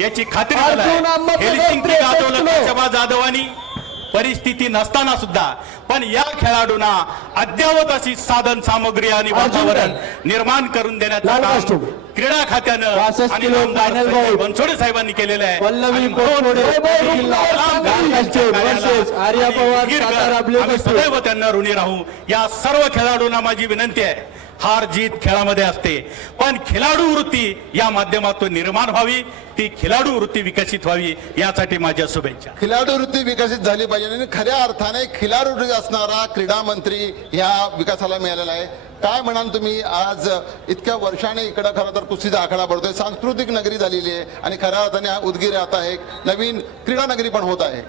याची खात्री गाजवलं जाधवांनी परिस्थिती नसताना सुद्धा, पण या खेळाडूंना अद्यावत अशी साधन सामग्री आणि वातावरण निर्माण करून देण्याचं काम क्रीडा खात्यानं आणि बनसोडे साहेबांनी केलेलं आहे। आम्ही सदैव त्यांना ऋणी राहू। या सर्व खेळाडूंना माझी विनंती आहे, हार जीत खेळामध्ये असते, पण खिलाडू वृत्ती या माध्यमातून निर्माण व्हावी, ती खिलाडू वृत्ती विकसित व्हावी, यासाठी माझ्या शुभेच्छा। खिलाडू वृत्ती विकसित झाली पाहिजे आणि खऱ्या अर्थाने खिलाडू असणारा क्रीडा मंत्री या विकासाला मिळालेला आहे। काय म्हणाल तुम्ही, आज इतक्या वर्षाने इकडे खरं तर कुस्तीचा आखाडा पडतोय, सांस्कृतिक नगरी झालेली आहे आणि खऱ्या अर्थाने उदगीर आता एक नवीन क्रीडा नगरी पण होत आहे।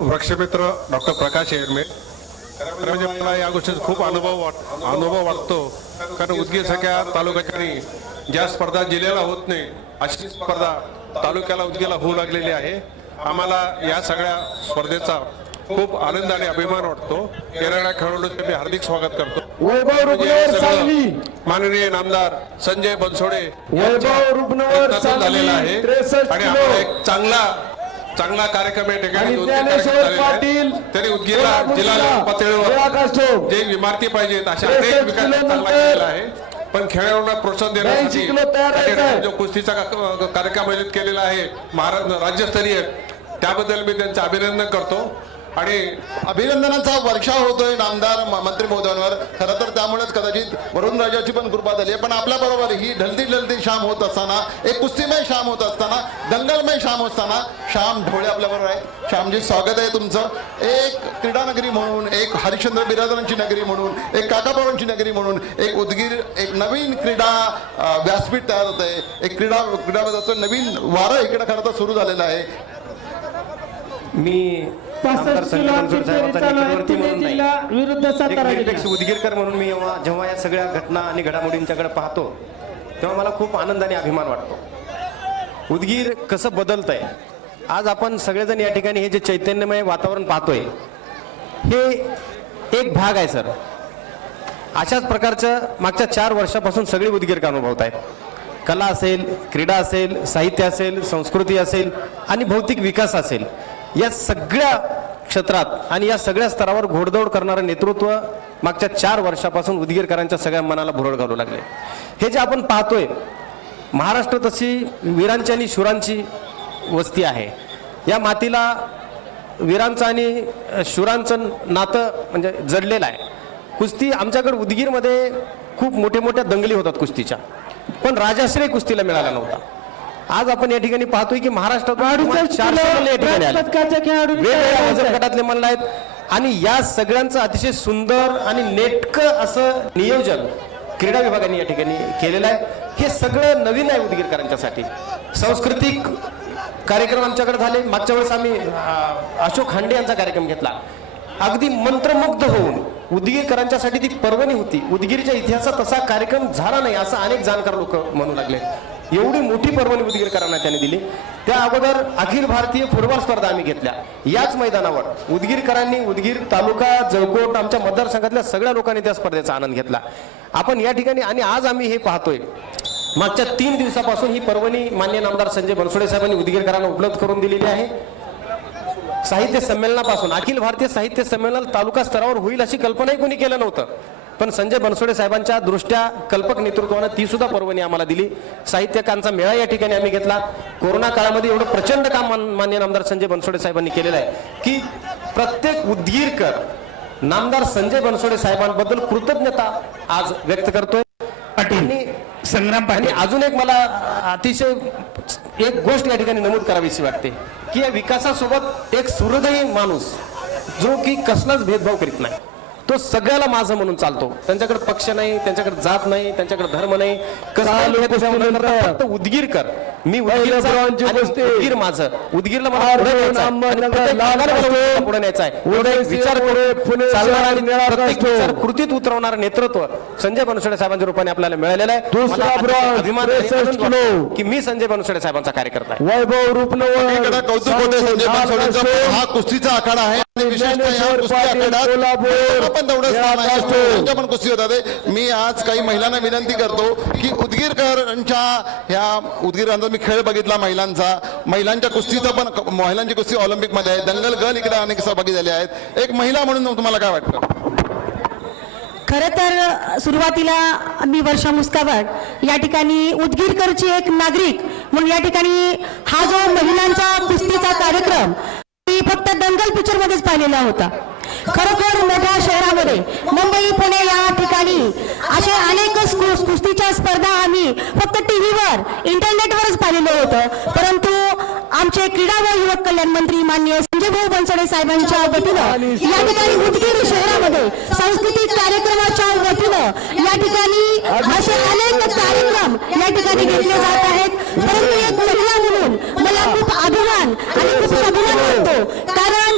वृक्षमित्र डॉक्टर प्रकाश येरमे, म्हणजे मला या गोष्टीचा खूप अनुभव वाटतो, कारण उदगीर सारख्या तालुक्याने ज्या स्पर्धा जिल्ह्याला होत नाही अशी स्पर्धा तालुक्याला उदगीरला होऊ लागलेली आहे। आम्हाला या सगळ्या स्पर्धेचा खूप आनंद आणि अभिमान वाटतो। येणाऱ्या खेळाडूंचे मी हार्दिक स्वागत करतो। माननीय नामदार संजय बनसोडे झालेला आहे आणि आम्हाला एक चांगला कार्यक्रम या ठिकाणी तरी उदगीरला जिल्हा पातळीवर जे इमारती पाहिजेत अशा अनेक विकास चांगला केलेला आहे, पण खेळाडूंना प्रोत्साहन देण्यासाठी जो कुस्तीचा कार्यक्रम आयोजित केलेला आहे महाराष्ट्र राज्यस्तरीय, त्याबद्दल मी त्यांचं अभिनंदन करतो आणि अभिनंदनाचा वर्षाव होतोय नामदार मंत्री महोदयांवर। खरं तर त्यामुळेच कदाचित वरुण राजाची पण कृपा झाली आहे, पण आपल्या बरोबर ही ढलती शाम होत असताना, एक कुस्तीमय शाम होत असताना, दंगलमय शाम असताना श्याम ढोळे आपल्या बरोबर आहे। श्यामजी, स्वागत आहे तुमचं। एक क्रीडा नगरी म्हणून, एक हरिश्चंद्र बिरादरांची नगरी म्हणून, एक काकापवारांची नगरी म्हणून एक उदगीर एक नवीन क्रीडा व्यासपीठ तयार होत आहे, एक क्रीडाचं नवीन वारं इकडे खरं तर सुरू झालेलं आहे। मी उदगीरकर म्हणून मी जेव्हा या सगळ्या घटना आणि घडामोडींच्याकडे पाहतो तेव्हा मला खूप आनंद आणि अभिमान वाटतो। उदगीर कसं बदलतंय, आज आपण सगळेजण या ठिकाणी हे जे चैतन्यमय वातावरण पाहतोय हे एक भाग आहे सर। अशाच प्रकारचं मागच्या 4 वर्षापासून सगळे उदगीरकर अनुभवत आहेत। कला असेल, क्रीडा असेल, साहित्य असेल, संस्कृती असेल आणि भौतिक विकास असेल, या सगळ्या क्षेत्रात आणि या सगळ्या स्तरावर घोडदौड करणारं नेतृत्व मागच्या 4 वर्षापासून उदगीरकरांच्या सगळ्या मनाला भुरळ घालू लागले। हे जे आपण पाहतोय, महाराष्ट्र तशी वीरांची आणि शूरांची वस्ती आहे। या मातीला वीरांचं आणि शूरांचं नातं म्हणजे जडलेलं आहे। कुस्ती आमच्याकडे उदगीरमध्ये खूप मोठ्या दंगली होतात कुस्तीच्या, पण राजाश्रय कुस्तीला मिळाला नव्हता। आज आपण या ठिकाणी पाहतोय की महाराष्ट्रात वजन गटातले मन आहेत आणि या सगळ्यांचं अतिशय सुंदर आणि नेटकं असं नियोजन क्रीडा विभागाने या ठिकाणी केलेलं आहे। हे सगळं नवीन आहे उदगीरकरांच्यासाठी। सांस्कृतिक कार्यक्रम आमच्याकडे झाले। मागच्या वेळेस आम्ही अशोक खांडे यांचा कार्यक्रम घेतला, अगदी मंत्रमुग्ध होऊन उदगीरकरांच्यासाठी ती पर्वणी होती। उदगीरच्या इतिहासात तसा कार्यक्रम झाला नाही असं अनेक जाणकार लोक म्हणू लागले। एवढी मोठी पर्वणी उदगीरकरांना त्यांनी दिली। त्या अगोदर अखिल भारतीय फुटबॉल स्पर्धा आम्ही घेतल्या याच मैदानावर। उदगीरकरांनी, उदगीर तालुका, जळकोट, आमच्या मतदारसंघातल्या सगळ्या लोकांनी त्या स्पर्धेचा आनंद घेतला आपण या ठिकाणी। आणि आज आम्ही हे पाहतोय, मागच्या 3 दिवसापासून ही पर्वणी मान्य नामदार संजय बनसोडे साहेबांनी उदगीरकरांना उपलब्ध करून दिलेली आहे। साहित्य संमेलनापासून अखिल भारतीय साहित्य संमेलन तालुका स्तरावर होईल अशी कल्पनाही कोणी केलं नव्हतं, पण संजय बनसोडे साहेबांच्या दृष्ट्या कल्पक नेतृत्वानं ती सुद्धा पर्वणी आम्हाला दिली। साहित्यकांचा मेळा या ठिकाणी आम्ही घेतला। कोरोना काळामध्ये एवढं प्रचंड काम मान्य नामदार संजय बनसोडे साहेबांनी केलेलं आहे की प्रत्येक उदगीरकर नामदार संजय बनसोडे साहेबांबद्दल कृतज्ञता आज व्यक्त करतोय। आणि संग्राम पाटील, अजून एक मला अतिशय एक गोष्ट या ठिकाणी नमूद करावीशी वाटते की या विकासासोबत एक सुहृदयी माणूस जो की कसलाच भेदभाव करीत नाही, तो सगळ्याला माझं म्हणून चालतो। त्यांच्याकडे पक्ष नाही, त्यांच्याकडे जात नाही, त्यांच्याकडे धर्म नाही, फक्त उदगीरकर। मी उदगीर माझं, उदगीरला मला पुढे न्यायचं आहे। विचार कृतीत उतरवणारं नेतृत्व संजय बनसोडे साहेबांच्या रूपाने आपल्याला मिळालेलं आहे। अभिमान की मी संजय बनसोडे साहेबांचा कार्यकर्ता आहे। वैभव रूपनवर कौतुक होते संजय बनसोडेंचं। हा कुस्तीचा आखाडा आहे। विशेषतः या कुस्ती आखाड्यात पण तेवढंच काम आहे. महिलांच्या पण कुस्ती होतात. मी आज काही महिलांना विनंती करतो की उदगीरकरांच्या ह्या उदगीरकरांचा मी खेळ बघितला महिलांच्या कुस्तीचा पण महिलांची कुस्ती ऑलिम्पिकमध्ये आहे. दंगल गर्ल इकडे अनेक सहभागी झाले आहेत. एक महिला म्हणून तुम्हाला काय वाटतं? खरं तर सुरुवातीला मी वर्षा मुस्कावत या ठिकाणी उदगीरकरची एक नागरिक म्हणून या ठिकाणी हा जो महिलांचा कुस्तीचा कार्यक्रम मी फक्त दंगल पिक्चर मध्येच पाहिलेला होता. खरोखर मोठ्या शहरामध्ये मुंबई पुणे या ठिकाणी असे अनेक कुस्तीच्या स्पर्धा आम्ही फक्त टीव्हीवर इंटरनेटवरच पाहिलेलं होतं. परंतु आमचे क्रीडा व युवक कल्याण मंत्री माननीय संजय भाऊ बनसोडे साहेबांच्या वतीनं या ठिकाणी उदगीर शहरामध्ये सांस्कृतिक कार्यक्रमाच्या वतीनं या ठिकाणी असे अनेक कार्यक्रम या ठिकाणी घेतले जात आहेत. परंतु एक महिला म्हणून मला खूप अभिमान आणि खूप स्वाभिमान वाटतो, कारण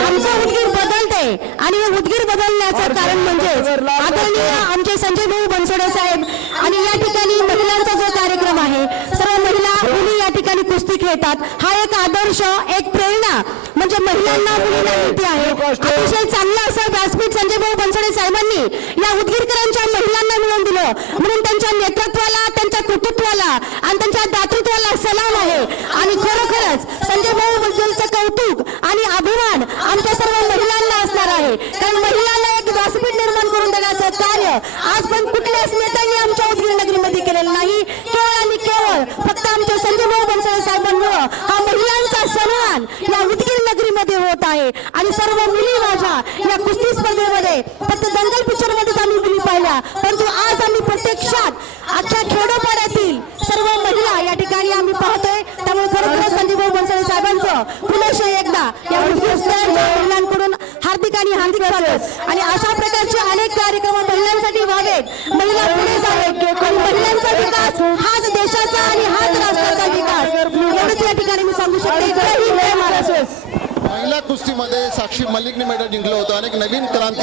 आमचं उदगीर बदलते आणि हे उदगीर बदलण्याचं कारण म्हणजे आदरणीय आमचे संजय भाऊ बनसोडे साहेब आणि या ठिकाणी महिलांचा जो कार्यक्रम आहे, सर्व महिला मुली या ठिकाणी कुस्ती खेळतात. हा एक आदर्श, एक प्रेरणा म्हणजे महिलांना मुलींना मिळते आहे. अतिशय चांगलं असं व्यासपीठ संजय भाऊ बनसोडे साहेबांनी या उदगीरकरांच्या महिलांना मिळवून दिलं, म्हणून त्यांच्या नेतृत्वाला, त्यांच्या कर्तृत्वाला आणि त्यांच्या दातृत्वाला सलाम आहे. आणि खरोखरच संजय भाऊ बद्दलचं कौतुक आणि अभिमान आमच्या सर्व महिलांना असणार आहे, कारण महिलांना एक व्यासपीठ निर्माण करून देण्याचं कार्य आज पण कुठल्याच नेत्यांनी आमच्या उदगीर नगरीमध्ये केलेलं नाही. केवळ आणि केवळ फक्त आमच्या संजय भाऊ बनसोडे साहेबांमुळे हा महिलांचा सन्मान या उदगीर नगरीमध्ये होत आहे. आणि सर्व मुली माझ्या या कुस्ती स्पर्धेमध्ये फक्त दंगल पिक्चर मध्येच आम्ही मुली पाहिल्या, परंतु आज आम्ही प्रत्यक्षात आजच्या खेडोपाड्यातील सर्व महिला या ठिकाणी आम्ही पाहतोय. त्यामुळे खरोखर संजय भाऊ बनसोडे साहेबांचं पुनश्च एकदा या महिलांकडून हार्दिक आणि हार्दिक स्वागत. आणि अशा प्रकारचे अनेक कार्यक्रम महिलांसाठी व्हावेत, महिला पुढे जावेत आणि महिलांचा विकास हाच देशाचा आणि हाच राष्ट्राचा विकास, एवढंच या ठिकाणी मी सांगू शकते. जय हिंद, जय महाराष्ट्र. महिला कुस्तीमध्ये साक्षी मलिकने मेडल जिंकलं होतं. अनेक नवीन क्रांती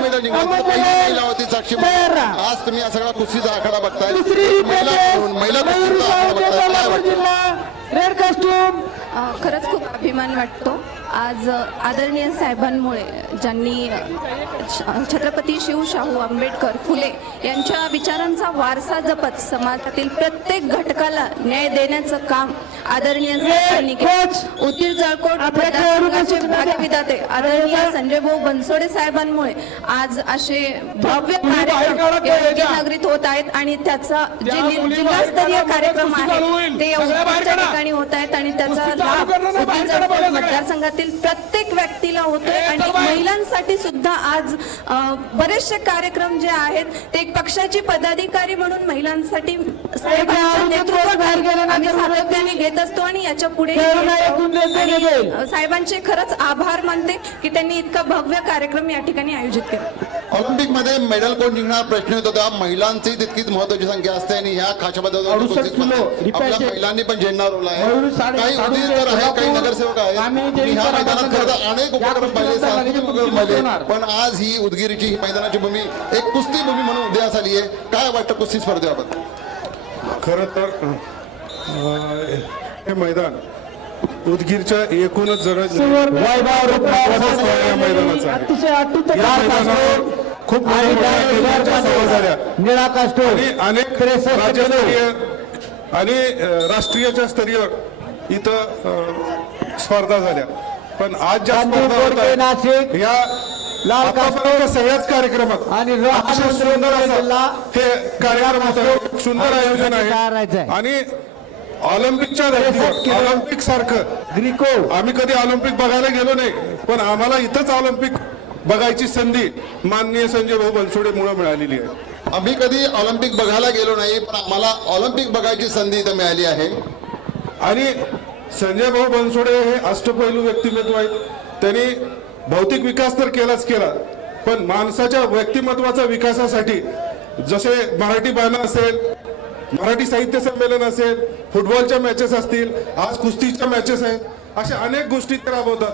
मेडल जिंकलं. पहिली महिला होती साक्षी मलिक. आज तुम्ही या सगळा कुस्तीचा आखाडा बघताय, महिला कुस्तीचा आखाडा बघताय, काय वाटतं? Red costume. खरंच खूप अभिमान वाटतो. आज आदरणीय साहेबांमुळे, ज्यांनी छत्रपती शिवशाहू आंबेडकर फुले यांच्या विचारांचा वारसा जपत समाजातील प्रत्येक घटकाला न्याय देण्याचं काम आदरणीय साहेबांनी केलं. उदगीर जळकोट मतदारसंघाचे भाग्यविधाते आदरणीय संजय भाऊ बनसोडे साहेबांमुळे आज असे भव्य कार्यक्रम या उदगीर नगरीत होत आहेत. आणि त्याचा जे जिल्हास्तरीय कार्यक्रम आहे ते या उदगीरच्या ठिकाणी होत आहेत आणि त्याचा लाभ उदगीर जळकोट मतदारसंघातील प्रत्येक व्यक्तीला होतोय. आणि महिलांसाठी सुद्धा आज बरेचसे कार्यक्रम जे आहेत ते एक पक्षाची पदाधिकारी म्हणून महिलांसाठी साहेबांच्या नेतृत्वात आम्ही सातत्याने घेत असतो आणि याच्या पुढे साहेबांचे खरंच आभार मानते की त्यांनी इतका भव्य कार्यक्रम या ठिकाणी आयोजित केला. ऑलिम्पिक मध्ये मेडल कोण जिंकणार प्रश्न येतो, तेव्हा महिलांची तितकीच महत्वाची संख्या असते आणि ह्या खाशामध्ये आपल्या महिलांनी पण झेंडा रोवला आहे. काही उदगीरकर आहे, काही नगरसेवक आहेत. ह्या मैदानात खरं तर अनेक उपक्रम पाहिले, सांस्कृतिक उपक्रम पाहिले, पण आज ही उदगीरची ही मैदानाची भूमी एक कुस्ती भूमी म्हणून उदयास आली आहे. काय वाटतं कुस्ती स्पर्धेबाबत? खरं तर हे मैदान उदगीरच्या एकूणच मैदानाचं खूप अनेक राज्यस्तरीय आणि राष्ट्रीयच्या स्तरीय इथं स्पर्धा झाल्या. पण आज ज्या स्पर्धा होत आहेत या आतापर्यंत सगळ्याच कार्यक्रमात आणि सुंदर हे कार्यक्रम सुंदर आयोजन आहे. आणि ऑलिम्पिकच्या धर्तीवर ऑलिम्पिक सारखं आम्ही कधी ऑलिम्पिक बघायला गेलो नाही, पण आम्हाला इथंच ऑलिम्पिक बघायची संधी माननीय संजय भाऊ बनसोडेमुळे मिळालेली आहे. आम्ही कधी ऑलिम्पिक बघायला गेलो नाही, पण आम्हाला ऑलिम्पिक बघायची संधी इथं मिळाली आहे. आणि संजय भाऊ बनसोडे हे अष्टपैलू व्यक्तिमत्व आहेत. त्यांनी भौतिक विकास तर केलाच केला, पण माणसाच्या व्यक्तिमत्वाच्या विकासासाठी जसे मराठी बाणा असेल, मराठी साहित्य संमेलन असेल, फुटबॉलच्या मॅचेस असतील, आज कुस्तीच्या मॅचेस आहेत, अशा अनेक गोष्टी ते राबवतात.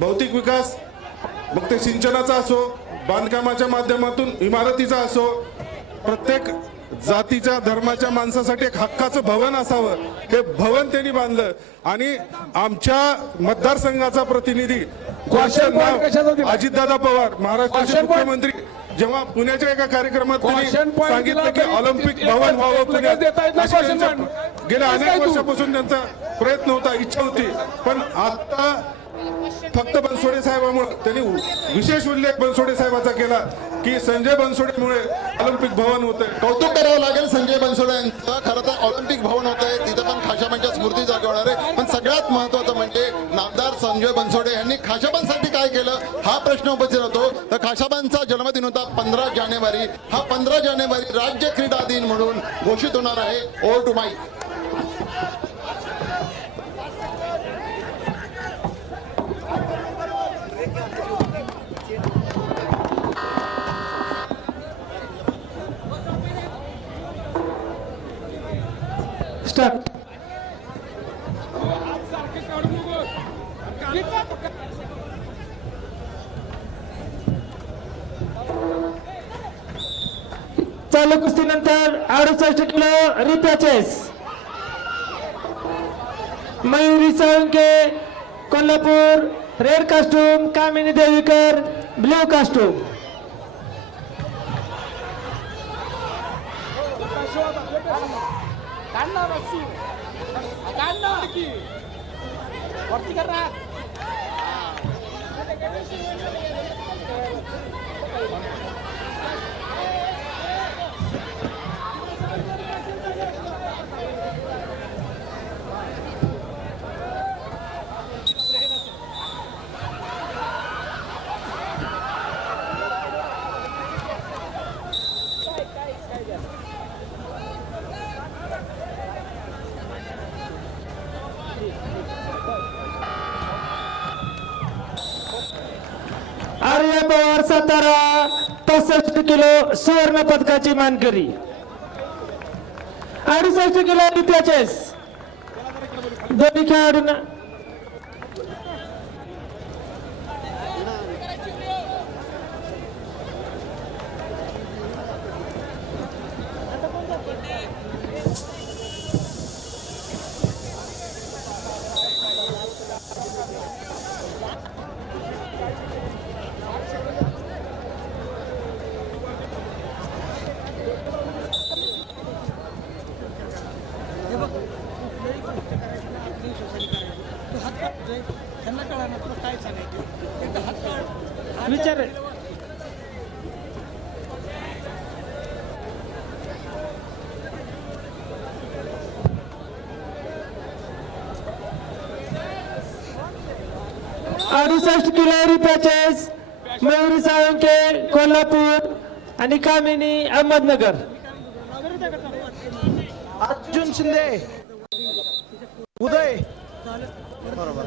भौतिक विकास मग ते सिंचनाचा असो, बांधकामाच्या माध्यमातून इमारतीचा असो, प्रत्येक जातीच्या धर्माच्या माणसासाठी एक हक्काचं भवन असावं, हे भवन त्यांनी बांधलं. आणि आमच्या मतदारसंघाचा प्रतिनिधी ज्यांचं नाव अजितदादा पवार, महाराष्ट्राचे मुख्यमंत्री, जेव्हा पुण्याच्या एका कार्यक्रमात त्यांनी सांगितलं की ऑलिम्पिक भवन व्हावं पुण्यात, अशी त्यांच्या गेल्या अनेक वर्षापासून त्यांचा प्रयत्न होता, इच्छा होती. पण आता फक्त बनसोडे साहेबांमुळे, त्यांनी विशेष उल्लेख बनसोडे साहेबाचा केला की संजय बनसोडेमुळे ऑलिम्पिक भवन होतंय. कौतुक करावं लागेल संजय बनसोडे यांचं. खरं तर ऑलिम्पिक भवन होत आहे, तिथं पण खाशाबांच्या स्मृती जागा होणार आहे. पण सगळ्यात महत्वाचं म्हणजे नामदार संजय बनसोडे यांनी खाशाबांसाठी काय केलं हा प्रश्न उपस्थित होतो. तर खाशाबांचा जन्मदिन होता 15 जानेवारी. हा 15 जानेवारी राज्य क्रीडा दिन म्हणून घोषित होणार आहे. Over to mic. स्टार्ट. चालू कुस्तीनंतर 68 kilo repechage Mayuri Salunke Kolhapur red costume, Kamini Devikar blue costume. Arya Pawar Satara 65 kilo सुवर्ण पदकाची मानकरी. 68 किलो रिपॅचेस दोन्ही खेळाडूंना विचार. अडुसष्ट किलो रिपॅचेस मयुरी साळुंके कोल्हापूर आणि कामिनी अहमदनगर. अर्जुन शिंदे उदय बरोबर.